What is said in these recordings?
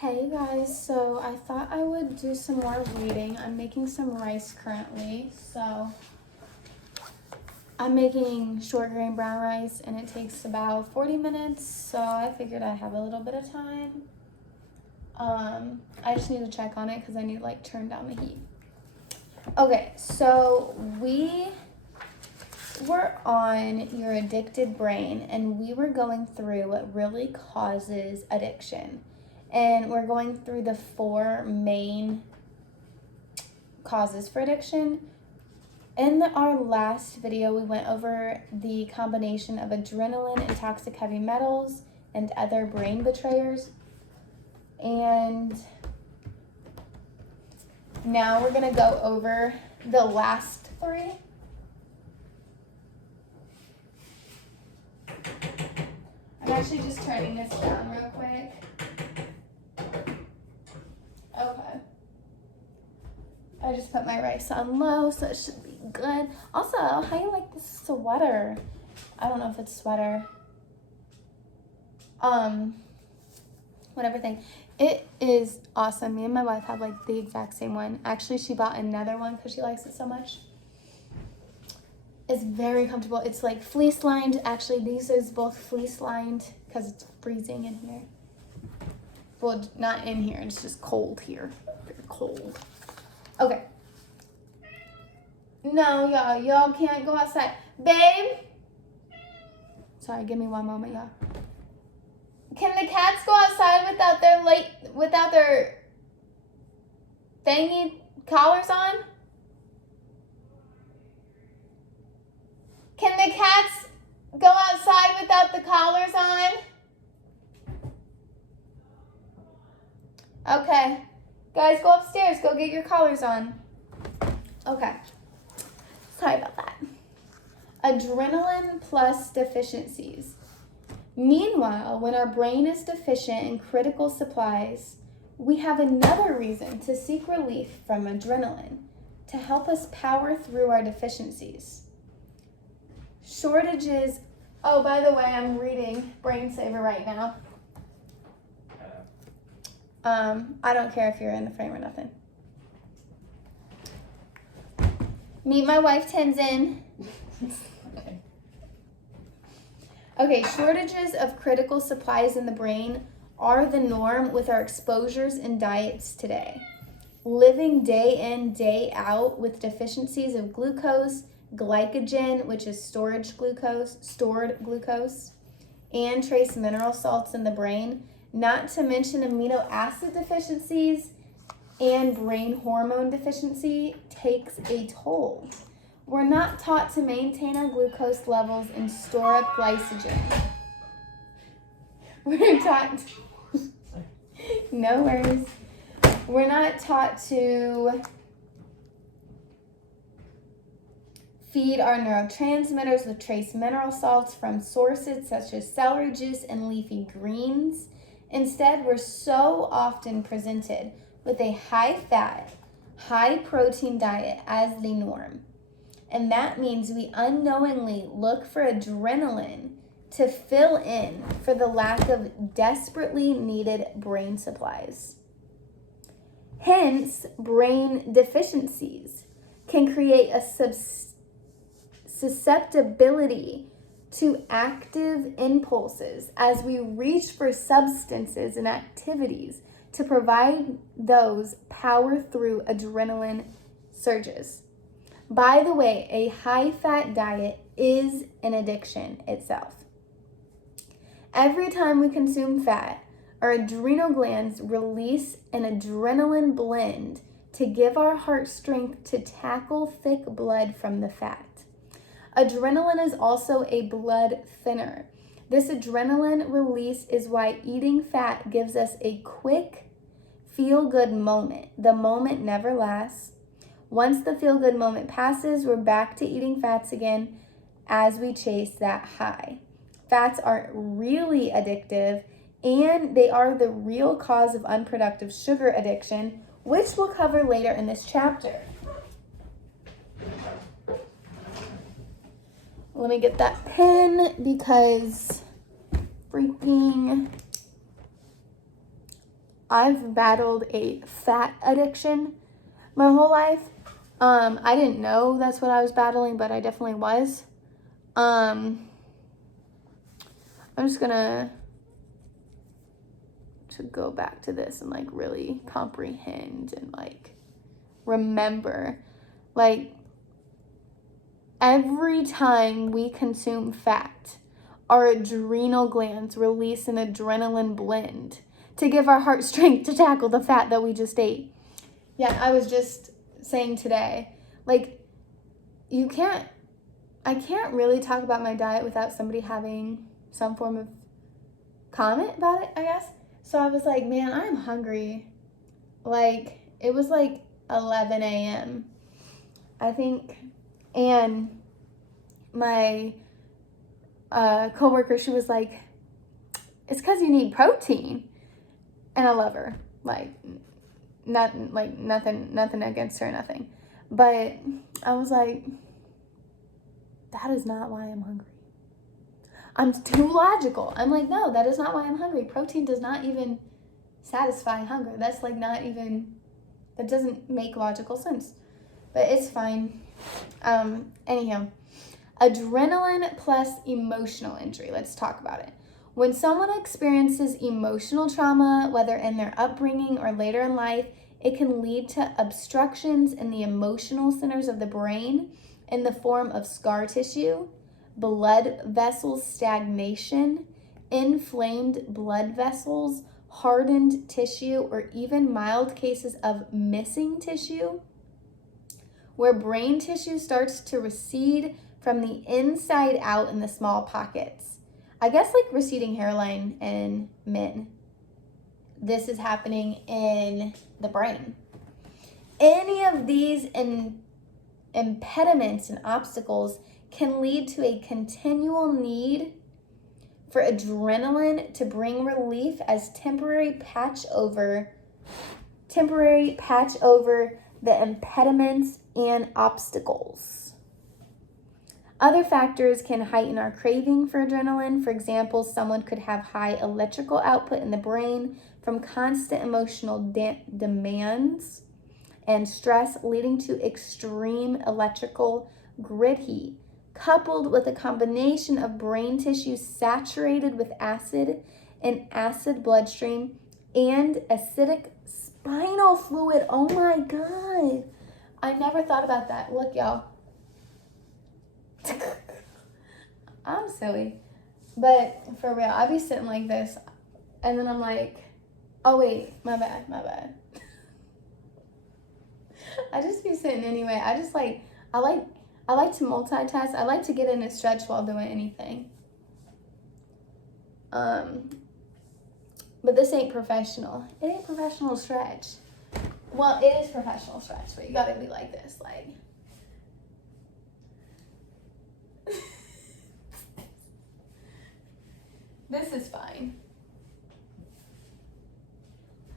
Hey guys, so I thought I would do some more reading. I'm making some rice currently, so I'm making short grain brown rice and it takes about 40 minutes, so I figured I have a little bit of time. I just need to check on it because I need to like turn down the heat. Okay, so we were on your addicted brain and we were going through what really causes addiction. And we're going through the 4 main causes for addiction. In our last video, we went over the combination of adrenaline and toxic heavy metals and other brain betrayers. And now we're going to go over the last 3. I'm actually just turning this down real quick. Okay. I just put my rice on low, so it should be good. Also, how you like this sweater? I don't know if it's sweater. Whatever thing. It is awesome. Me and my wife have like the exact same one. Actually, she bought another one because she likes it so much. It's very comfortable. It's like fleece lined. Actually, these is both fleece lined because it's freezing in here. Well, not in here. It's just cold here. Very cold. Okay. No, y'all can't go outside. Babe. Sorry, give me one moment, y'all. Can the cats go outside without their thingy collars on? Can the cats go outside without the collars on? Okay. Guys, go upstairs. Go get your collars on. Okay. Sorry about that. Adrenaline plus deficiencies. Meanwhile, when our brain is deficient in critical supplies, we have another reason to seek relief from adrenaline to help us power through our deficiencies. Shortages. Oh, by the way, I'm reading Brain Saver right now. I don't care if you're in the frame or nothing. Meet my wife, Tenzin. Okay, shortages of critical supplies in the brain are the norm with our exposures and diets today. Living day in, day out with deficiencies of glucose, glycogen, which is stored glucose, and trace mineral salts in the brain, not to mention amino acid deficiencies and brain hormone deficiency, takes a toll. We're not taught to maintain our glucose levels and store up glycogen. We're taught no worries. We're not taught to feed our neurotransmitters with trace mineral salts from sources such as celery juice and leafy greens. Instead, we're so often presented with a high-fat, high-protein diet as the norm. And that means we unknowingly look for adrenaline to fill in for the lack of desperately needed brain supplies. Hence, brain deficiencies can create a susceptibility to active impulses as we reach for substances and activities to provide those power through adrenaline surges. By the way, a high-fat diet is an addiction itself. Every time we consume fat, our adrenal glands release an adrenaline blend to give our heart strength to tackle thick blood from the fat. Adrenaline is also a blood thinner. This adrenaline release is why eating fat gives us a quick, feel-good moment. The moment never lasts. Once the feel-good moment passes, we're back to eating fats again as we chase that high. Fats are really addictive, and they are the real cause of unproductive sugar addiction, which we'll cover later in this chapter. Let me get that pen because freaking I've battled a fat addiction my whole life. I didn't know that's what I was battling, but I definitely was. I'm just gonna to go back to this and like really comprehend and like remember, like, every time we consume fat, our adrenal glands release an adrenaline blend to give our heart strength to tackle the fat that we just ate. Yeah, I was just saying today, like, I can't really talk about my diet without somebody having some form of comment about it, I guess. So I was like, man, I'm hungry. Like, it was like 11 a.m., I think. And my coworker, she was like, it's because you need protein. And I love her. Like, nothing against her, nothing. But I was like, that is not why I'm hungry. I'm too logical. I'm like, no, that is not why I'm hungry. Protein does not even satisfy hunger. That's like not even, that doesn't make logical sense. But it's fine. Anyhow, adrenaline plus emotional injury. Let's talk about it. When someone experiences emotional trauma, whether in their upbringing or later in life, it can lead to obstructions in the emotional centers of the brain in the form of scar tissue, blood vessel stagnation, inflamed blood vessels, hardened tissue, or even mild cases of missing tissue, where brain tissue starts to recede from the inside out in the small pockets. I guess like receding hairline in men. This is happening in the brain. Any of these impediments and obstacles can lead to a continual need for adrenaline to bring relief as temporary patch over the impediments and obstacles. Other factors can heighten our craving for adrenaline. For example, someone could have high electrical output in the brain from constant emotional demands and stress, leading to extreme electrical grid heat, coupled with a combination of brain tissue saturated with acid and acid bloodstream and acidic spinal fluid. Oh my God. I never thought about that. Look, y'all. I'm silly. But for real, I be sitting like this and then I'm like, oh wait, my bad. I just be sitting anyway. I like to multitask. I like to get in a stretch while doing anything. But this ain't professional. It ain't professional stretch. Well, it is professional stretch, but you gotta be like this, like. This is fine.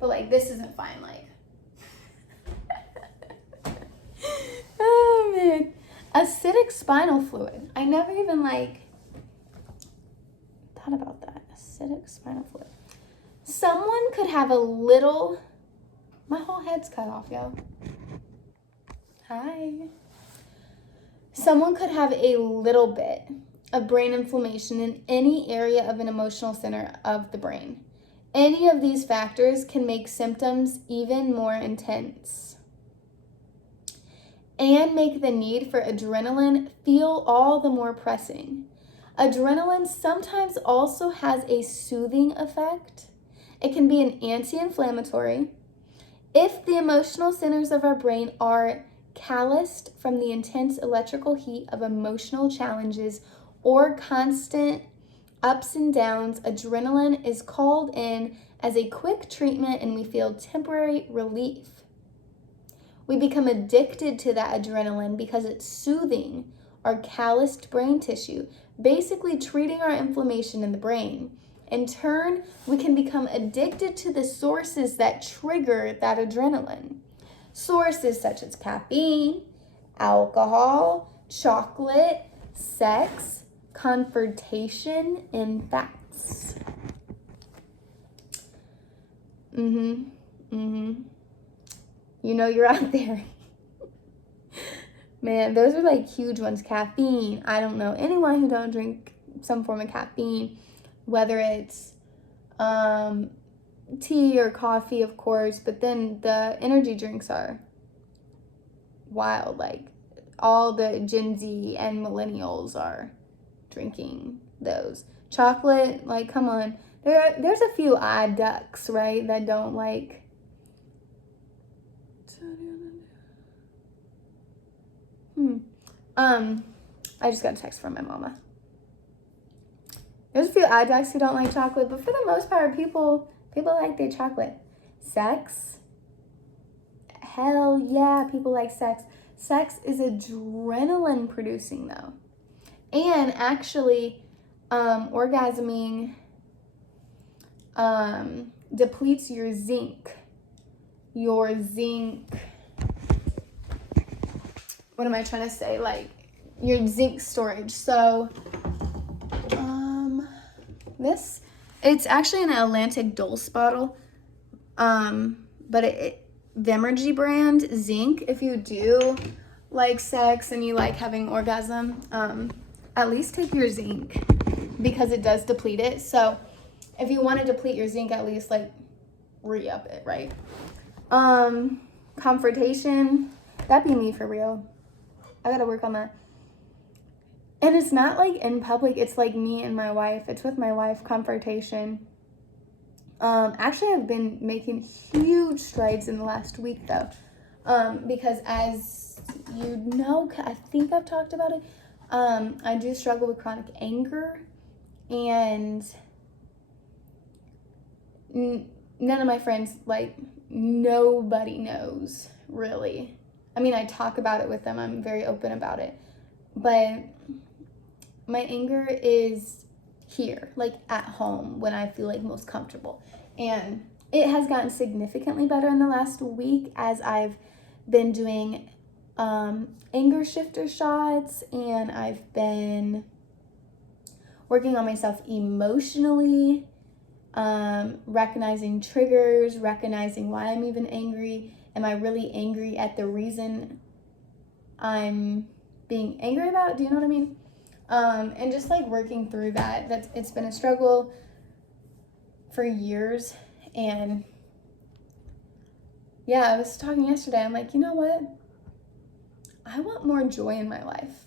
But like, this isn't fine, like. Oh man. Acidic spinal fluid. I never even like thought about that. Acidic spinal fluid. Someone could have a little, my whole head's cut off, yo. Hi. Someone could have a little bit of brain inflammation in any area of an emotional center of the brain. Any of these factors can make symptoms even more intense and make the need for adrenaline feel all the more pressing. Adrenaline sometimes also has a soothing effect. It can be an anti-inflammatory. If the emotional centers of our brain are calloused from the intense electrical heat of emotional challenges or constant ups and downs, adrenaline is called in as a quick treatment and we feel temporary relief. We become addicted to that adrenaline because it's soothing our calloused brain tissue, basically treating our inflammation in the brain. In turn, we can become addicted to the sources that trigger that adrenaline. Sources such as caffeine, alcohol, chocolate, sex, confrontation, and fats. You know you're out there. Man, those are like huge ones. Caffeine. I don't know anyone who don't drink some form of caffeine, whether it's tea or coffee, of course, but then the energy drinks are wild. Like all the Gen Z and millennials are drinking those. Chocolate, like, come on. There's a few odd ducks, right, that don't like. I just got a text from my mama. There's a few odd ducks who don't like chocolate, but for the most part, people like their chocolate. Sex? Hell yeah, people like sex. Sex is adrenaline producing though. And actually, orgasming depletes your zinc. What am I trying to say? Like your zinc storage. So, it's actually an Atlantic Dulce bottle. But Vimergy brand zinc. If you do like sex and you like having orgasm, at least take your zinc because it does deplete it. So if you want to deplete your zinc, at least like re-up it, right? Confrontation, that'd be me for real. I gotta work on that. And it's not like in public, it's like me and my wife. It's with my wife, confrontation. Actually, I've been making huge strides in the last week though. Because as you know, I think I've talked about it. I do struggle with chronic anger, and none of my friends, like nobody knows really. I mean, I talk about it with them. I'm very open about it, but my anger is here, like at home when I feel like most comfortable. And it has gotten significantly better in the last week as I've been doing anger shifter shots, and I've been working on myself emotionally, recognizing triggers, recognizing why I'm even angry. Am I really angry at the reason I'm being angry about? Do you know what I mean? And just like working through that. It's been a struggle for years. And yeah, I was talking yesterday. I'm like, you know what? I want more joy in my life.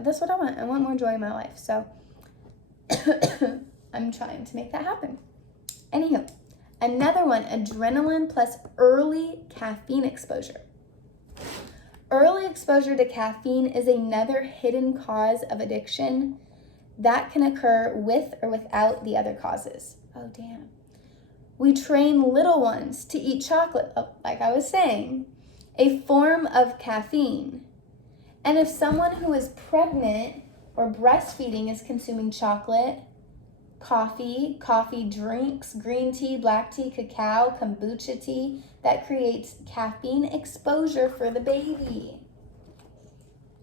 That's what I want. I want more joy in my life. So I'm trying to make that happen. Anywho, another one, adrenaline plus early caffeine exposure. Early exposure to caffeine is another hidden cause of addiction that can occur with or without the other causes. Oh, damn. We train little ones to eat chocolate, like I was saying, a form of caffeine. And if someone who is pregnant or breastfeeding is consuming chocolate, coffee drinks, green tea, black tea, cacao, kombucha tea, that creates caffeine exposure for the baby.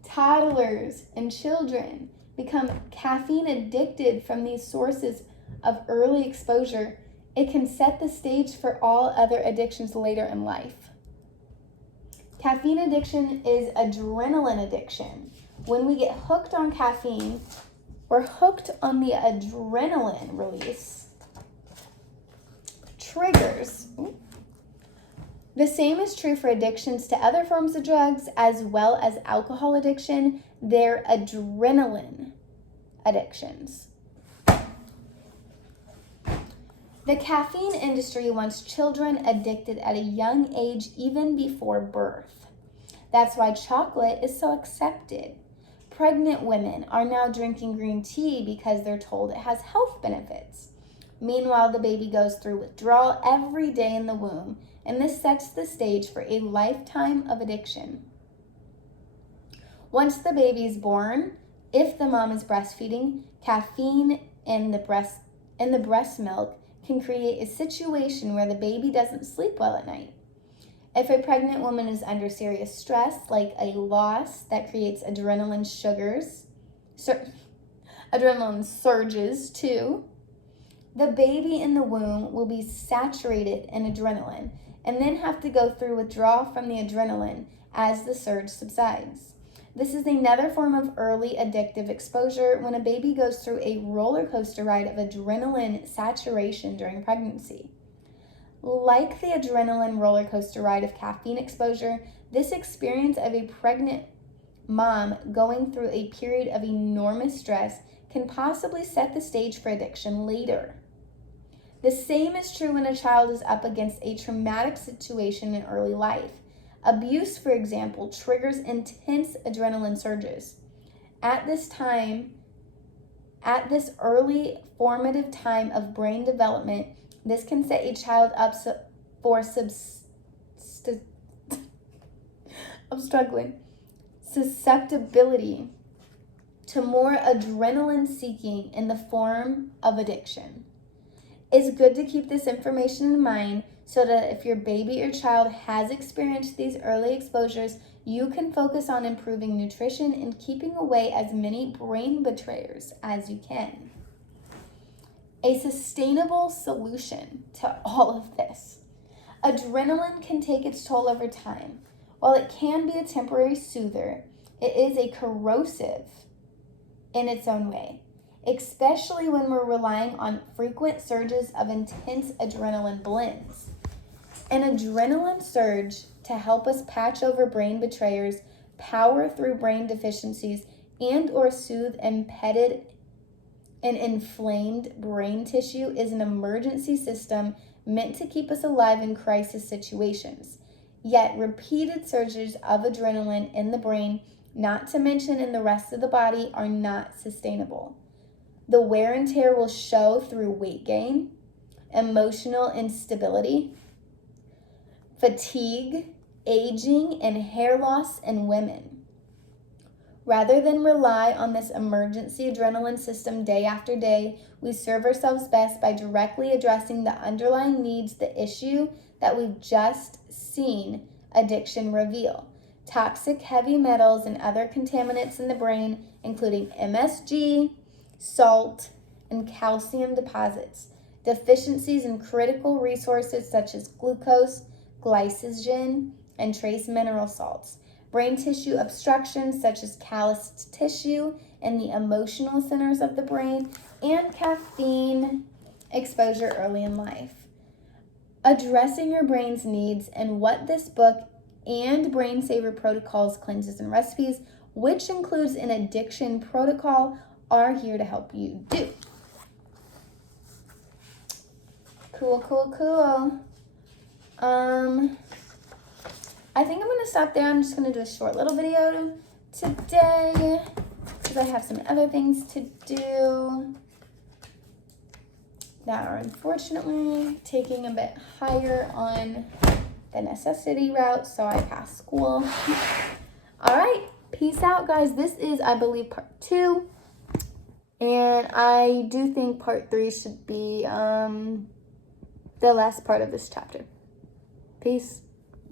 Toddlers and children become caffeine addicted from these sources of early exposure. It can set the stage for all other addictions later in life. Caffeine addiction is adrenaline addiction. When we get hooked on caffeine, we're hooked on the adrenaline release. Triggers. The same is true for addictions to other forms of drugs as well as alcohol addiction. They're adrenaline addictions. The caffeine industry wants children addicted at a young age, even before birth. That's why chocolate is so accepted. Pregnant women are now drinking green tea because they're told it has health benefits. Meanwhile, the baby goes through withdrawal every day in the womb, and this sets the stage for a lifetime of addiction. Once the baby is born, if the mom is breastfeeding, caffeine in the breast milk can create a situation where the baby doesn't sleep well at night. If a pregnant woman is under serious stress, like a loss that creates adrenaline surges too, The baby in the womb will be saturated in adrenaline and then have to go through withdrawal from the adrenaline as the surge subsides. This is another form of early addictive exposure when a baby goes through a roller coaster ride of adrenaline saturation during pregnancy. Like the adrenaline roller coaster ride of caffeine exposure, this experience of a pregnant mom going through a period of enormous stress can possibly set the stage for addiction later. The same is true when a child is up against a traumatic situation in early life. Abuse, for example, triggers intense adrenaline surges. At this early formative time of brain development, this can set a child up for susceptibility to more adrenaline seeking in the form of addiction. It's good to keep this information in mind so that if your baby or child has experienced these early exposures, you can focus on improving nutrition and keeping away as many brain betrayers as you can. A sustainable solution to all of this. Adrenaline can take its toll over time. While it can be a temporary soother, it is a corrosive in its own way, especially when we're relying on frequent surges of intense adrenaline blends. An adrenaline surge to help us patch over brain betrayers, power through brain deficiencies, and or soothe impeded and inflamed brain tissue is an emergency system meant to keep us alive in crisis situations. Yet repeated surges of adrenaline in the brain, not to mention in the rest of the body, are not sustainable. The wear and tear will show through weight gain, emotional instability, fatigue, aging, and hair loss in women. Rather than rely on this emergency adrenaline system day after day, we serve ourselves best by directly addressing the underlying needs, the issue that we've just seen addiction reveal. Toxic heavy metals and other contaminants in the brain, including MSG, salt, and calcium deposits. Deficiencies in critical resources such as glucose, glycogen, and trace mineral salts. Brain tissue obstructions such as calloused tissue in the emotional centers of the brain, and caffeine exposure early in life. Addressing your brain's needs and what this book and Brain Saver Protocols, Cleanses, and Recipes, which includes an addiction protocol, are here to help you do. Cool. I think I'm going to stop there. I'm just going to do a short little video today because I have some other things to do that are unfortunately taking a bit higher on the necessity route, so I pass school. All right, peace out, guys. This is, I believe, part 2, and I do think part 3 should be the last part of this chapter. Peace.